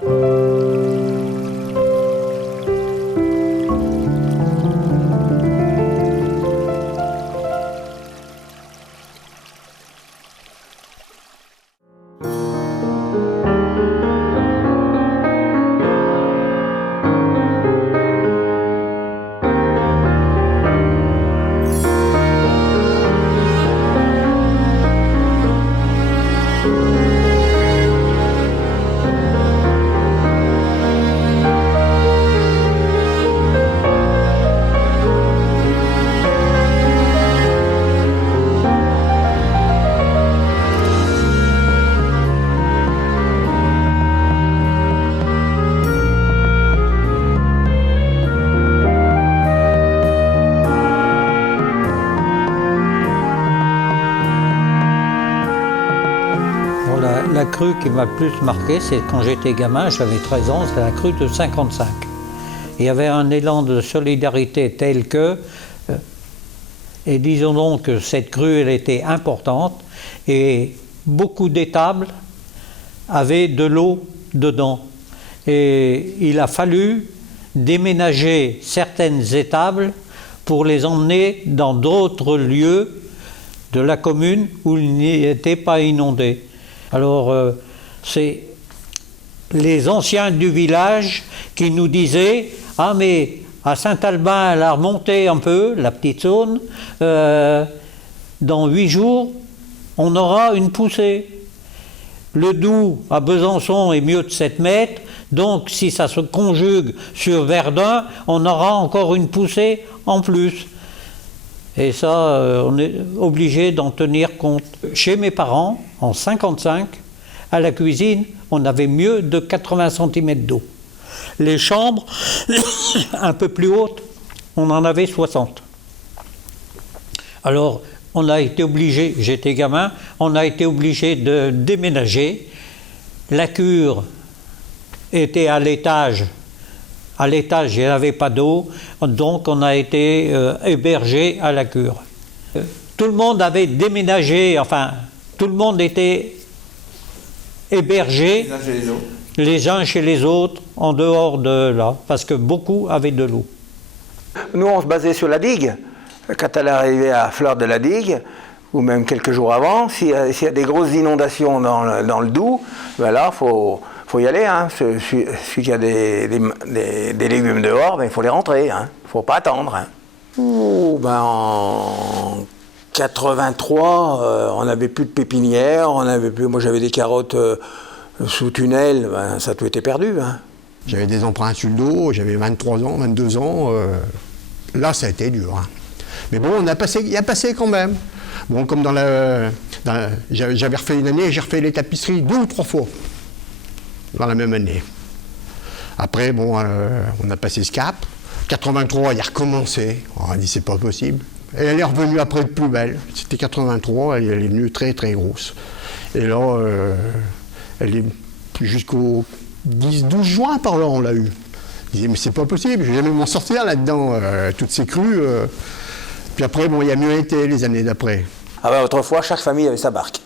La crue qui m'a le plus marqué, c'est quand j'étais gamin, j'avais 13 ans, c'est la crue de 55. Il y avait un élan de solidarité tel que, et disons donc que cette crue, elle était importante, et beaucoup d'étables avaient de l'eau dedans. Et il a fallu déménager certaines étables pour les emmener dans d'autres lieux de la commune où il n'y était pas inondé. Alors, c'est les anciens du village qui nous disaient « Ah, mais à Saint-Albin, elle a remonté un peu, la petite zone, dans 8 jours, on aura une poussée. Le Doubs à Besançon est mieux de 7 mètres, donc si ça se conjugue sur Verdun, on aura encore une poussée en plus. » Et ça, on est obligé d'en tenir compte. Chez mes parents, en 55, à la cuisine, on avait mieux de 80 cm d'eau. Les chambres, un peu plus hautes, on en avait 60. Alors, on a été obligé, j'étais gamin, on a été obligé de déménager. La cure était à l'étage. À l'étage, il n'y avait pas d'eau, donc on a été hébergé à la cure. Tout le monde avait déménagé, enfin, tout le monde était hébergé les uns chez les autres, en dehors de là, parce que beaucoup avaient de l'eau. Nous, on se basait sur la digue. Quand elle arrivait à fleur de la digue, ou même quelques jours avant, s'il y a des grosses inondations dans le Doubs, ben là, faut y aller, hein. Celui qui a des légumes dehors, ben, il faut les rentrer, hein. Il ne faut pas attendre. Hein. Ben, en 83, on n'avait plus de pépinière, moi j'avais des carottes sous tunnel, ben, ça a tout été perdu. Hein. J'avais des emprunts sur le dos, j'avais 23 ans, 22 ans, là ça a été dur. Hein. Mais bon, il a passé quand même. Bon, comme j'avais refait une année, j'ai refait les tapisseries 2 ou 3 fois. Dans la même année. Après, bon, on a passé ce cap. 83, il a recommencé. On a dit, c'est pas possible. Et elle est revenue après de plus belle. C'était 83, elle est venue très, très grosse. Et là, elle est jusqu'au 10-12 juin, par là, on l'a eu. Je disais, mais c'est pas possible, je vais jamais m'en sortir là-dedans, toutes ces crues. Puis après, bon, il y a mieux été les années d'après. Ah ben, autrefois, chaque famille avait sa barque.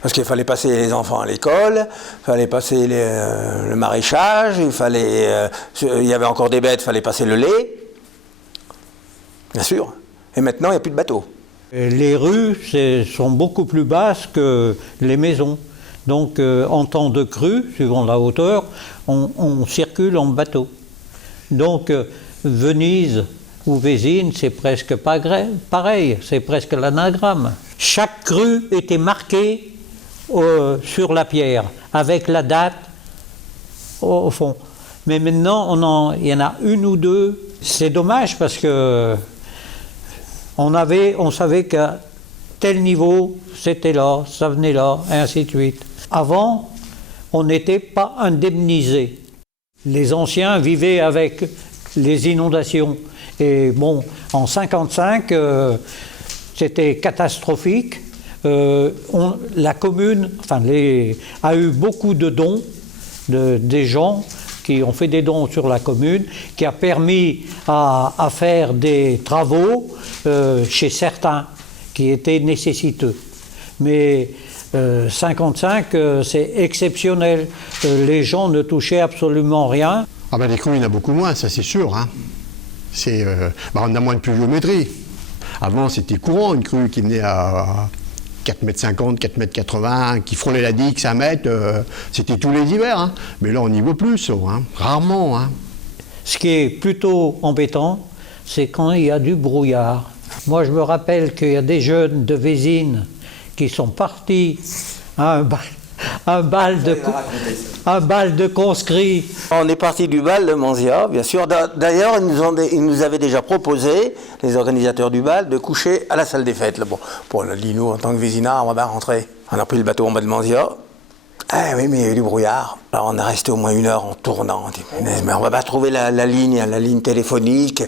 Parce qu'il fallait passer les enfants à l'école, il fallait passer le maraîchage, il y avait encore des bêtes, il fallait passer le lait. Bien sûr. Et maintenant, il n'y a plus de bateaux. Les rues sont beaucoup plus basses que les maisons. Donc, en temps de crue, suivant la hauteur, on circule en bateau. Donc, Venise ou Vésines, c'est presque pas pareil, c'est presque l'anagramme. Chaque crue était marquée sur la pierre, avec la date au fond. Mais maintenant, il y en a une ou deux. C'est dommage parce que on savait qu'à tel niveau, c'était là, ça venait là, et ainsi de suite. Avant, on n'était pas indemnisé. Les anciens vivaient avec les inondations. Et bon, en 55, c'était catastrophique. La commune a eu beaucoup de dons, des gens qui ont fait des dons sur la commune, qui a permis à faire des travaux chez certains qui étaient nécessiteux. Mais 55, c'est exceptionnel. Les gens ne touchaient absolument rien. Ah ben les crues, il y en a beaucoup moins, ça c'est sûr. Hein. On a moins de pluviométrie. Avant, c'était courant, une crue qui venait à 4,50 m, 4,80 m, qui frôlait la digue 5 mètres, c'était tous les hivers. Hein. Mais là, on n'y voit plus, ça, hein. Rarement. Hein. Ce qui est plutôt embêtant, c'est quand il y a du brouillard. Moi, je me rappelle qu'il y a des jeunes de Vésines qui sont partis à un bal de conscrits. On est parti du bal de Manzia, bien sûr. D'ailleurs, ils nous avaient déjà proposé, les organisateurs du bal, de coucher à la salle des fêtes. Là, bon, on a dit, nous, en tant que Vésinards, on va bien rentrer. On a pris le bateau en bas de Manzia. Ah oui, mais il y a eu du brouillard. Alors on est resté au moins 1 heure en tournant. On dit, mais on va pas trouver la ligne téléphonique.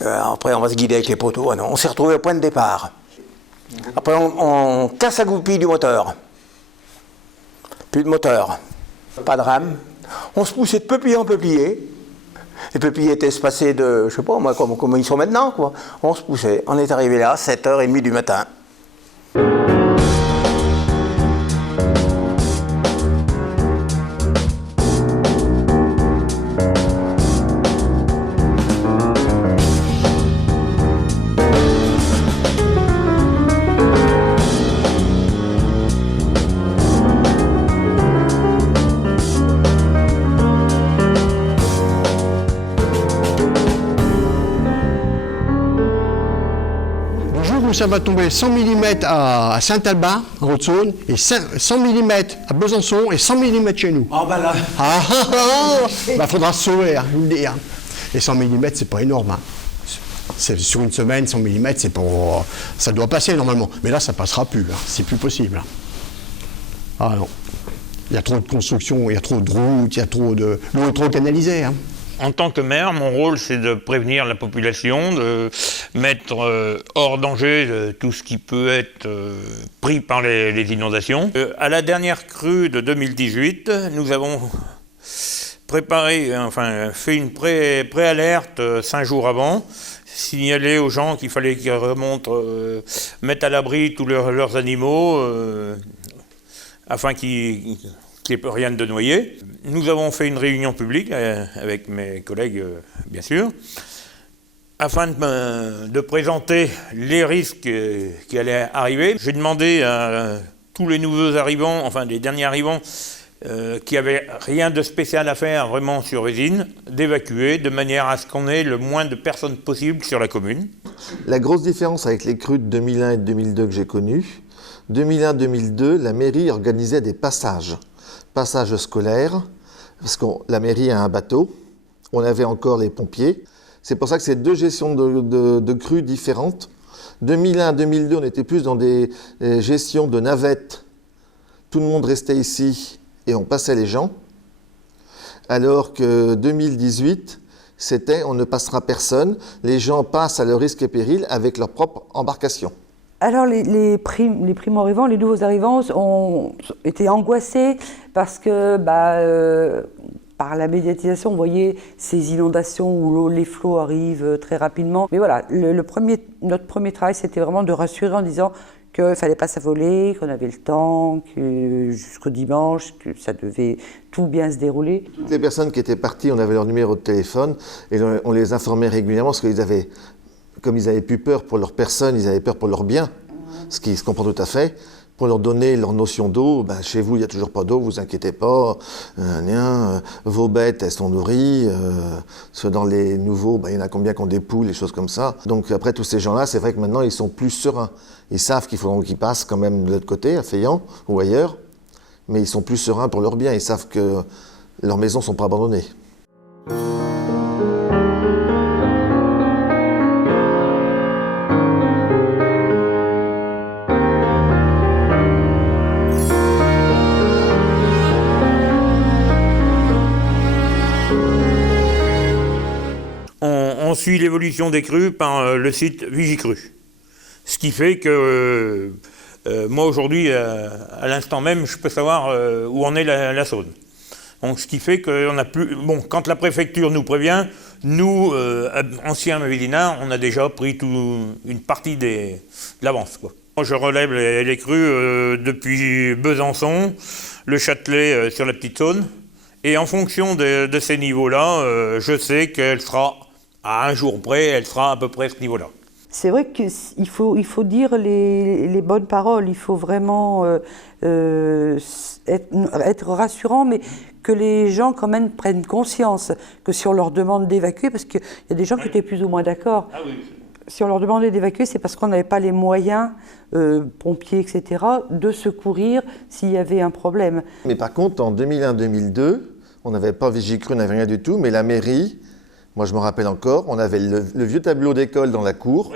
Après, on va se guider avec les poteaux. Ah non, on s'est retrouvé au point de départ. Après, on casse la goupille du moteur. Plus de moteur. Pas de rame. On se poussait de peuplier en peuplier. Les peupliers étaient espacés de, je sais pas moi, comme ils sont maintenant, quoi. On se poussait. On est arrivé là, 7h30 du matin. Ça va tomber 100 mm à Saint-Albin, en Haute-Saône, et 100 mm à Besançon et 100 mm chez nous. Oh bah là. Faudra se sauver, hein, je vous le dis. Hein. Et 100 mm, c'est pas énorme. Hein. Sur une semaine, 100 mm, ça doit passer normalement. Mais là, ça passera plus. Là. C'est plus possible. Là. Ah non. Il y a trop de construction, il y a trop de routes, il y a trop de... L'eau est trop canalisée. Hein. En tant que maire, mon rôle, c'est de prévenir la population, de mettre hors danger tout ce qui peut être pris par les inondations. À la dernière crue de 2018, nous avons fait une préalerte 5 jours avant, signalé aux gens qu'il fallait qu'ils remontent, mettre à l'abri tous leurs animaux, afin qu'ils n'y ait rien de noyé. Nous avons fait une réunion publique avec mes collègues, bien sûr, afin de présenter les risques qui allaient arriver. J'ai demandé à tous les nouveaux arrivants, enfin les derniers arrivants, qui n'avaient rien de spécial à faire vraiment sur Vésines, d'évacuer de manière à ce qu'on ait le moins de personnes possible sur la commune. La grosse différence avec les crues de 2001 et de 2002 que j'ai connues, 2001-2002, la mairie organisait des passages scolaires, parce que la mairie a un bateau, on avait encore les pompiers. C'est pour ça que c'est 2 gestions de crues différentes. 2001-2002, on était plus dans des gestions de navettes. Tout le monde restait ici et on passait les gens. Alors que 2018, c'était on ne passera personne. Les gens passent à leur risque et péril avec leur propre embarcation. Alors les primo-arrivants, les nouveaux arrivants ont été angoissés parce que par la médiatisation, on voyait ces inondations où les flots arrivent très rapidement. Mais voilà, notre premier travail, c'était vraiment de rassurer en disant qu'il ne fallait pas s'affoler, qu'on avait le temps, que jusqu'au dimanche, que ça devait tout bien se dérouler. Toutes les personnes qui étaient parties, on avait leur numéro de téléphone et on les informait régulièrement parce qu'ils avaient... Comme ils n'avaient plus peur pour leur personne, ils avaient peur pour leur bien, ce qui se comprend tout à fait, pour leur donner leur notion d'eau. Chez vous, il n'y a toujours pas d'eau, vous inquiétez pas. Vos bêtes, elles sont nourries. Dans les nouveaux, il y en a combien qui ont des poules, des choses comme ça. Donc après, tous ces gens-là, c'est vrai que maintenant, ils sont plus sereins. Ils savent qu'il faudra qu'ils passent quand même de l'autre côté, à Feyant ou ailleurs, mais ils sont plus sereins pour leur bien. Ils savent que leurs maisons ne sont pas abandonnées. On suit l'évolution des crues par le site Vigicru. Ce qui fait que moi aujourd'hui, à l'instant même, je peux savoir où en est la Saône. Donc ce qui fait qu'on a plus... Bon, quand la préfecture nous prévient, nous, anciens Vésinards, on a déjà pris une partie de l'avance, quoi. Je relève les crues depuis Besançon, le Châtelet sur la Petite Saône. Et en fonction de ces niveaux-là, je sais qu'elle sera, à un jour près, elle sera à peu près à ce niveau-là. C'est vrai qu'il faut dire les bonnes paroles, il faut vraiment être rassurant, mais que les gens quand même prennent conscience que si on leur demande d'évacuer, parce qu'il y a des gens qui étaient plus ou moins d'accord, si on leur demandait d'évacuer, c'est parce qu'on n'avait pas les moyens, pompiers, etc., de secourir s'il y avait un problème. Mais par contre, en 2001-2002, on n'avait pas Vigicru, on n'avait rien du tout, mais la mairie, moi je me rappelle encore, on avait le vieux tableau d'école dans la cour,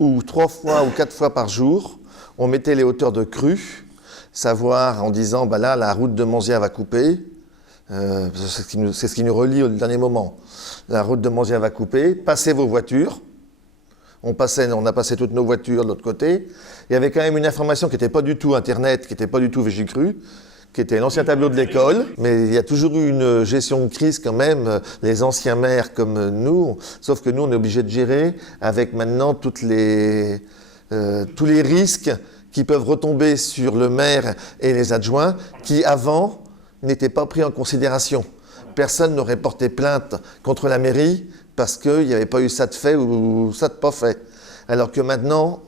où 3 fois ou 4 fois par jour, on mettait les hauteurs de crue, savoir en disant, bah là, la route de Monzières va couper, c'est ce qui nous relie au dernier moment. La route de Monzières va couper, passez vos voitures. On a passé toutes nos voitures de l'autre côté. Il y avait quand même une information qui n'était pas du tout Internet, qui n'était pas du tout Vigicru, qui était l'ancien tableau de l'école. Mais il y a toujours eu une gestion de crise quand même, les anciens maires comme nous. Sauf que nous, on est obligé de gérer avec maintenant tous les risques qui peuvent retomber sur le maire et les adjoints, qui avant n'étaient pas pris en considération. Personne n'aurait porté plainte contre la mairie parce qu'il n'y avait pas eu ça de fait ou ça de pas fait. Alors que maintenant,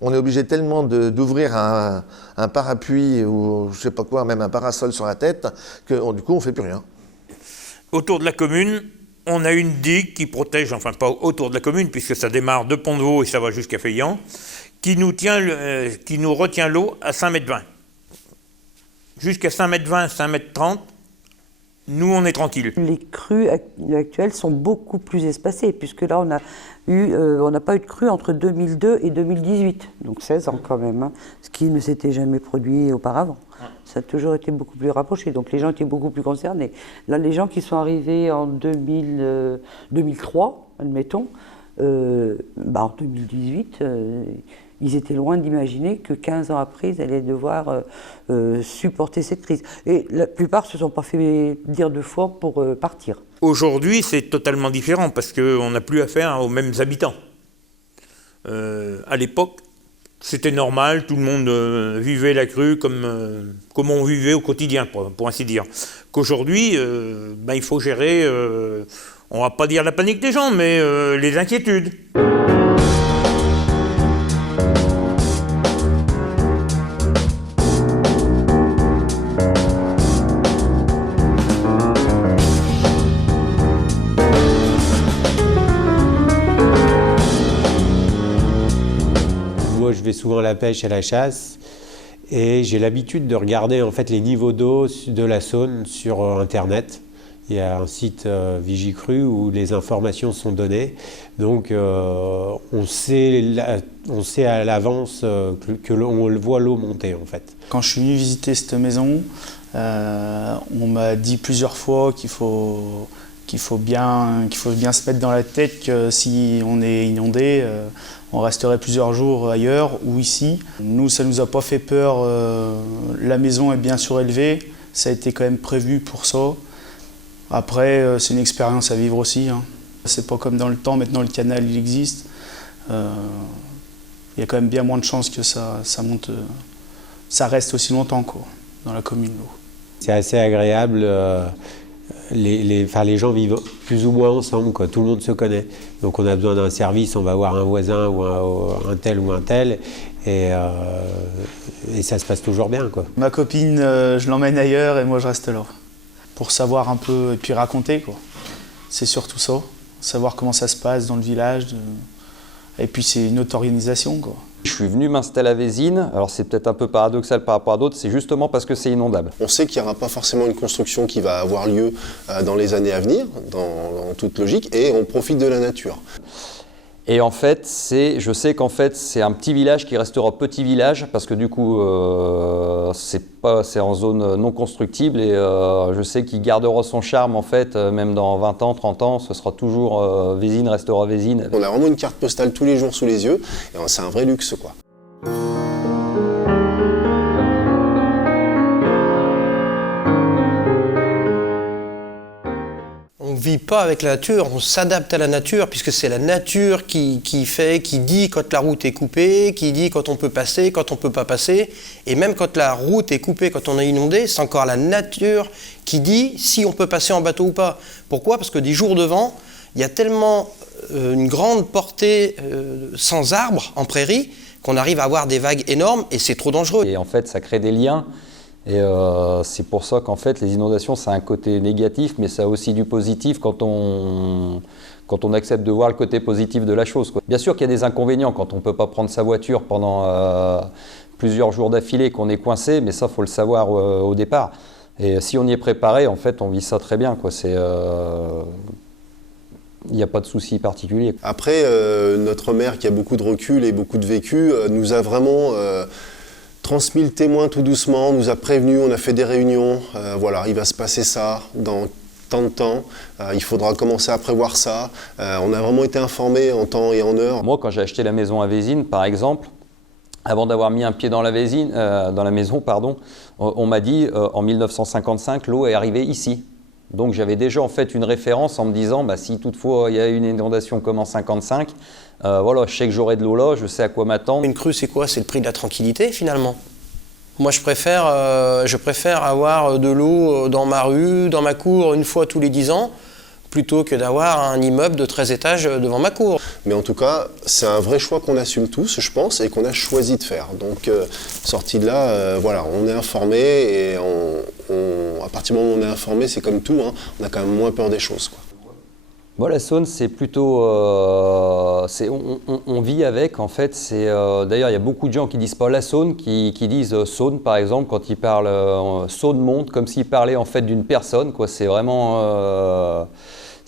on est obligé tellement d'ouvrir un parapluie ou je sais pas quoi, même un parasol sur la tête, que du coup on ne fait plus rien. Autour de la commune, on a une digue qui protège, enfin pas autour de la commune, puisque ça démarre de Pont-de-Vaux et ça va jusqu'à Feillan, qui nous retient l'eau à 5,20 m. Jusqu'à 5,20 m, 5,30 m, nous, on est tranquille. Les crues actuelles sont beaucoup plus espacées, puisque là, on n'a pas eu de crue entre 2002 et 2018, donc 16 ans quand même, hein, ce qui ne s'était jamais produit auparavant. Ça a toujours été beaucoup plus rapproché, donc les gens étaient beaucoup plus concernés. Là, les gens qui sont arrivés en 2003, admettons, en 2018, ils étaient loin d'imaginer que 15 ans après, ils allaient devoir supporter cette crise. Et la plupart ne se sont pas fait dire 2 fois pour partir. Aujourd'hui, c'est totalement différent parce qu'on n'a plus affaire aux mêmes habitants. À l'époque, c'était normal, tout le monde vivait la crue comme on vivait au quotidien, pour ainsi dire. Qu'aujourd'hui, il faut gérer, on ne va pas dire la panique des gens, mais les inquiétudes. Je vais souvent à la pêche et à la chasse et j'ai l'habitude de regarder en fait les niveaux d'eau de la Saône sur Internet. Il y a un site Vigicru où les informations sont données. Donc on sait à l'avance que on voit l'eau monter en fait. Quand je suis venu visiter cette maison, on m'a dit plusieurs fois qu'il faut bien se mettre dans la tête que si on est inondé, on resterait plusieurs jours ailleurs ou ici. Nous, ça ne nous a pas fait peur. La maison est bien surélevée. Ça a été quand même prévu pour ça. Après, c'est une expérience à vivre aussi. Hein. C'est pas comme dans le temps. Maintenant, le canal, il existe. Il y a quand même bien moins de chances que ça monte. Ça reste aussi longtemps quoi, dans la commune. C'est assez agréable. Les gens vivent plus ou moins ensemble, quoi. Tout le monde se connaît. Donc on a besoin d'un service, on va voir un voisin ou un tel, et ça se passe toujours bien, quoi. Ma copine, je l'emmène ailleurs et moi je reste là. Pour savoir un peu, et puis raconter, quoi. C'est surtout ça, savoir comment ça se passe dans le village. Et puis c'est une autre organisation, quoi. Je suis venu m'installer à Vésines, alors c'est peut-être un peu paradoxal par rapport à d'autres, c'est justement parce que c'est inondable. On sait qu'il n'y aura pas forcément une construction qui va avoir lieu dans les années à venir, dans toute logique, et on profite de la nature. Et en fait, je sais qu'en fait, c'est un petit village qui restera petit village, parce que du coup, c'est en zone non constructible, et je sais qu'il gardera son charme, en fait, même dans 20 ans, 30 ans, ce sera toujours Vésines restera Vésines. On a vraiment une carte postale tous les jours sous les yeux, et c'est un vrai luxe, quoi. On vit pas avec la nature, on s'adapte à la nature, puisque c'est la nature qui dit quand la route est coupée, qui dit quand on peut passer, quand on peut pas passer. Et même quand la route est coupée, quand on est inondé, c'est encore la nature qui dit si on peut passer en bateau ou pas. Pourquoi ? Parce que des jours de vent, il y a tellement une grande portée sans arbres en prairie qu'on arrive à avoir des vagues énormes et c'est trop dangereux. Et en fait, ça crée des liens. Et c'est pour ça qu'en fait, les inondations, ça a un côté négatif, mais ça a aussi du positif quand on accepte de voir le côté positif de la chose, quoi. Bien sûr qu'il y a des inconvénients quand on ne peut pas prendre sa voiture pendant plusieurs jours d'affilée, qu'on est coincé, mais ça, il faut le savoir au départ. Et si on y est préparé, en fait, on vit ça très bien, quoi. Il n'y a pas de souci particulier. Après, notre maire qui a beaucoup de recul et beaucoup de vécu nous a vraiment transmis le témoin tout doucement, nous a prévenu, on a fait des réunions, voilà, il va se passer ça dans tant de temps, il faudra commencer à prévoir ça. On a vraiment été informés en temps et en heure. Moi, quand j'ai acheté la maison à Vésines, par exemple, avant d'avoir mis un pied dans la maison, on m'a dit en 1955, l'eau est arrivée ici. Donc j'avais déjà en fait une référence en me disant si toutefois il y a une inondation comme en 55, voilà, je sais que j'aurai de l'eau là, je sais à quoi m'attendre. Une crue, c'est quoi ? C'est le prix de la tranquillité finalement. Moi je préfère avoir de l'eau dans ma rue, dans ma cour une fois tous les 10 ans, plutôt que d'avoir un immeuble de 13 étages devant ma cour. Mais en tout cas, c'est un vrai choix qu'on assume tous, je pense, et qu'on a choisi de faire. Donc, sorti de là, voilà, on est informé, et à partir du moment où on est informé, c'est comme tout, hein, on a quand même moins peur des choses, quoi. Bon, la Saône, c'est plutôt... on vit avec, en fait. D'ailleurs, il y a beaucoup de gens qui disent pas la Saône, qui disent Saône, par exemple, quand ils parlent Saône-Monte, comme s'ils parlaient en fait d'une personne, quoi. C'est vraiment...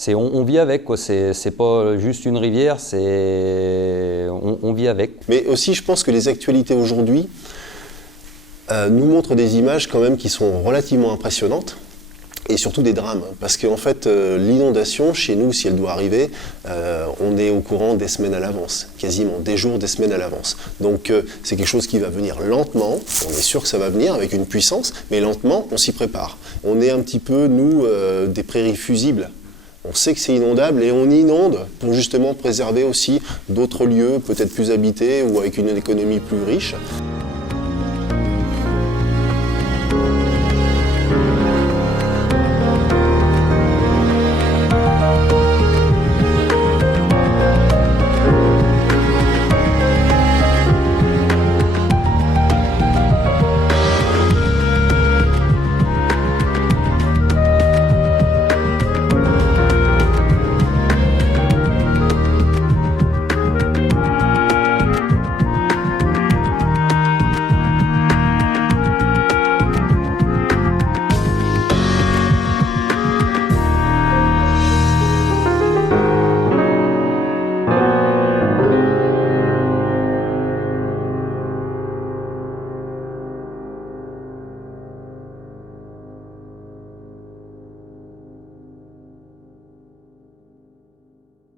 on vit avec, quoi. C'est pas juste une rivière, on vit avec. Mais aussi, je pense que les actualités aujourd'hui nous montrent des images quand même qui sont relativement impressionnantes. Et surtout des drames, parce qu'en fait, l'inondation, chez nous, si elle doit arriver, on est au courant des semaines à l'avance, quasiment des jours, des semaines à l'avance. Donc c'est quelque chose qui va venir lentement, on est sûr que ça va venir avec une puissance, mais lentement, on s'y prépare. On est un petit peu, nous, des prairies fusibles. On sait que c'est inondable et on inonde pour justement préserver aussi d'autres lieux, peut-être plus habités ou avec une économie plus riche.